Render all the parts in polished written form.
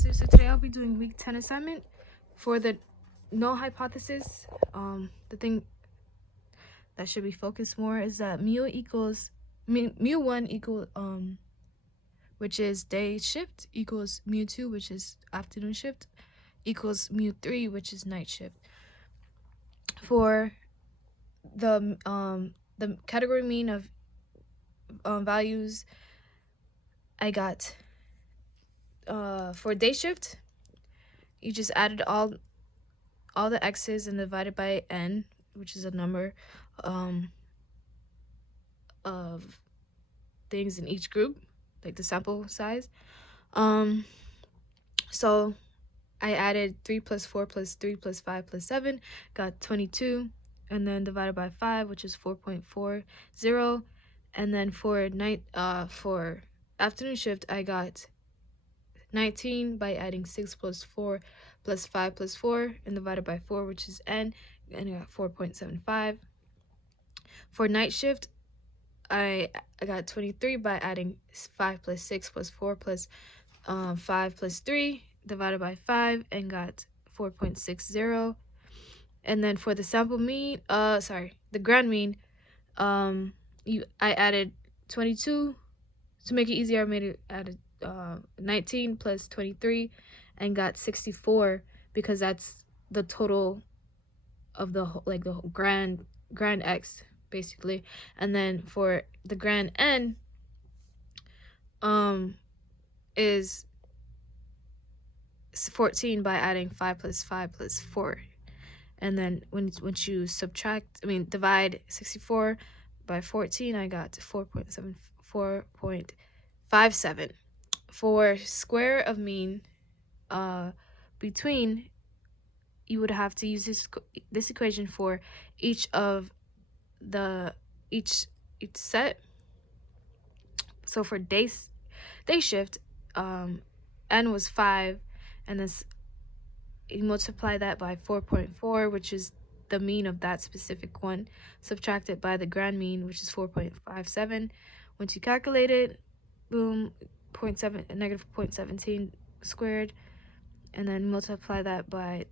semester. So today I'll be doing week 10 assignment for the null hypothesis. The thing that should be focused more is that mu1 equal which is day shift, equals mu2, which is afternoon shift, equals mu3, which is night shift. For the category mean of values, I got for day shift, you just added all the x's and divided by n, which is a number of things in each group, like the sample size. So I added 3 plus 4 plus 3 plus 5 plus 7, got 22, and then divided by 5, which is 4.40. And then for afternoon shift, I got 19 by adding 6 plus 4 plus 5 plus 4 and divided by 4, which is n, and I got 4.75. For night shift, I got 23 by adding 5 plus 6 plus 4 plus 5 plus 3 divided by 5 and got 4.60. And then for the sample mean, the grand mean, I added 22 to make it easier. I added 19 plus 23 and got 64 because that's the total of the grand x basically. And then for the grand n is 14 by adding 5 plus 5 plus 4. And then once you divide 64 by 14, I got 4.57. For square of mean between, you would have to use this equation for each set. So for day shift, n was 5, and then you multiply that by 4.4, which is the mean of that specific one, subtract it by the grand mean, which is 4.57. Once you calculate it, boom, negative 0.17 squared, and then multiply that by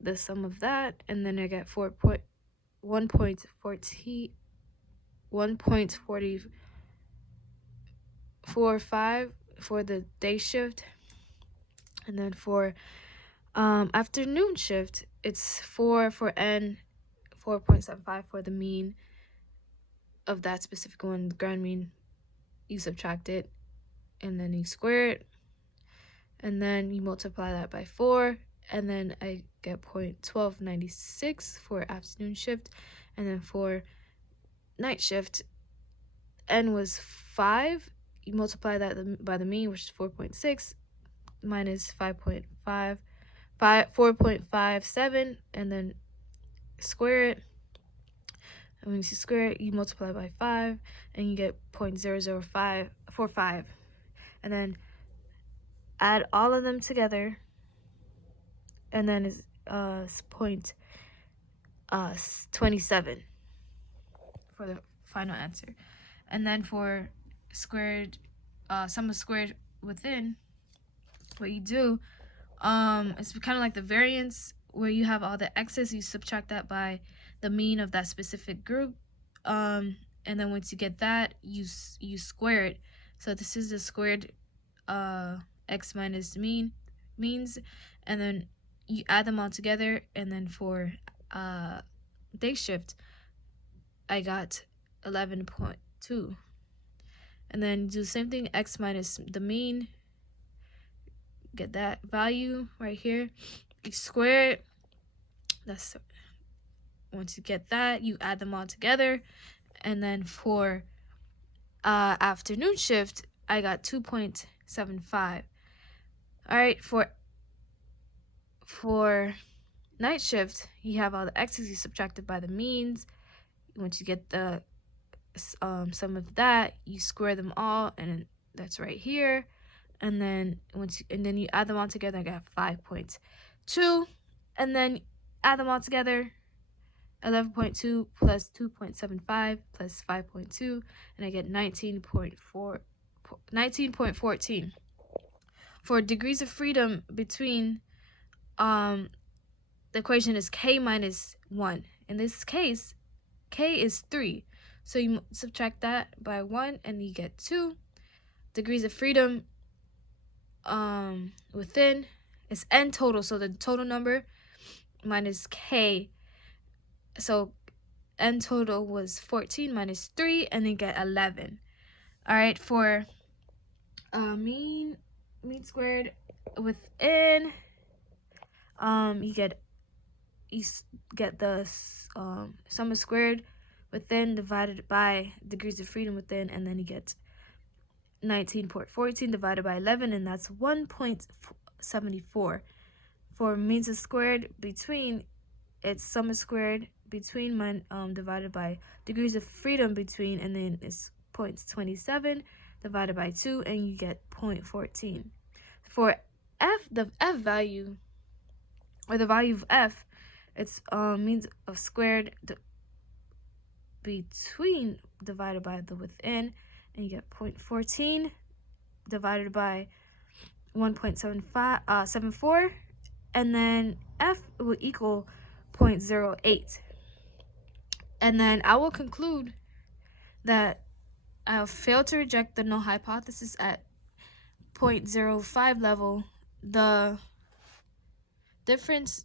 the sum of that, and then I get 1.45 for the day shift. And then for afternoon shift, it's 4 for n, 4.75 for the mean of that specific one, the grand mean. You subtract it, and then you square it, and then you multiply that by 4, and then I get 0.1296 for afternoon shift. And then for night shift, n was 5. You multiply that by the mean, which is 4.6, minus 4.57, and then square it. And when you square it, you multiply by 5, and you get 0.00545. And then add all of them together, and then it's 0.27 for the final answer. And then for squared, sum of squared within, what you do, it's kind of like the variance where you have all the x's, you subtract that by the mean of that specific group, and then once you get that, you square it. So this is the squared x minus means, and then you add them all together. And then for day shift, I got 11.2, and then do the same thing, x minus the mean, get that value right here, you square it. That's once you get that, you add them all together. And then for afternoon shift, I got 2.75. all right, for night shift, you have all the x's, you subtracted by the means. Once you get the sum of that, you square them all, and that's right here. And then then you add them all together, I got 5.2, and then add them all together, 11.2 plus 2.75 plus 5.2, and I get 19.14. for degrees of freedom between, the equation is k minus 1. In this case, k is 3. So you subtract that by 1 and you get 2. Degrees of freedom within is n total, so the total number minus k. So n total was 14 minus 3, and you get 11. All right, for mean squared within, you get the sum of squared within divided by degrees of freedom within, and then you get 19.14 divided by 11, and that's 1.74. For means of squared between, it's sum of squared between divided by degrees of freedom between, and then it's 0.27 divided by 2, and you get 0.14. For f, the f value, or the value of f, it's means of squared between divided by the within, and you get 0.14 divided by 1.74, and then f will equal 0.08. And then I will conclude that I have failed to reject the null hypothesis at 0.05 level. The different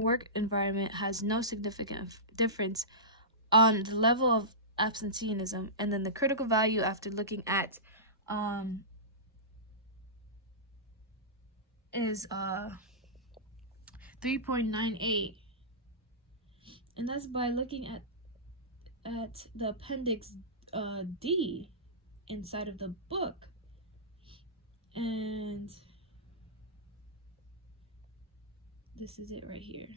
work environment has no significant difference on the level of absenteeism, and then the critical value after looking at is 3.98, and that's by looking at the appendix D inside of the book, and this is it right here.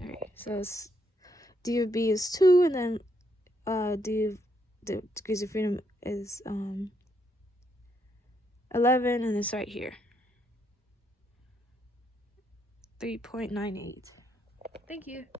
All right, so it's D of B is 2, and then D of the degrees of freedom is 11, and it's right here, 3.98. Thank you.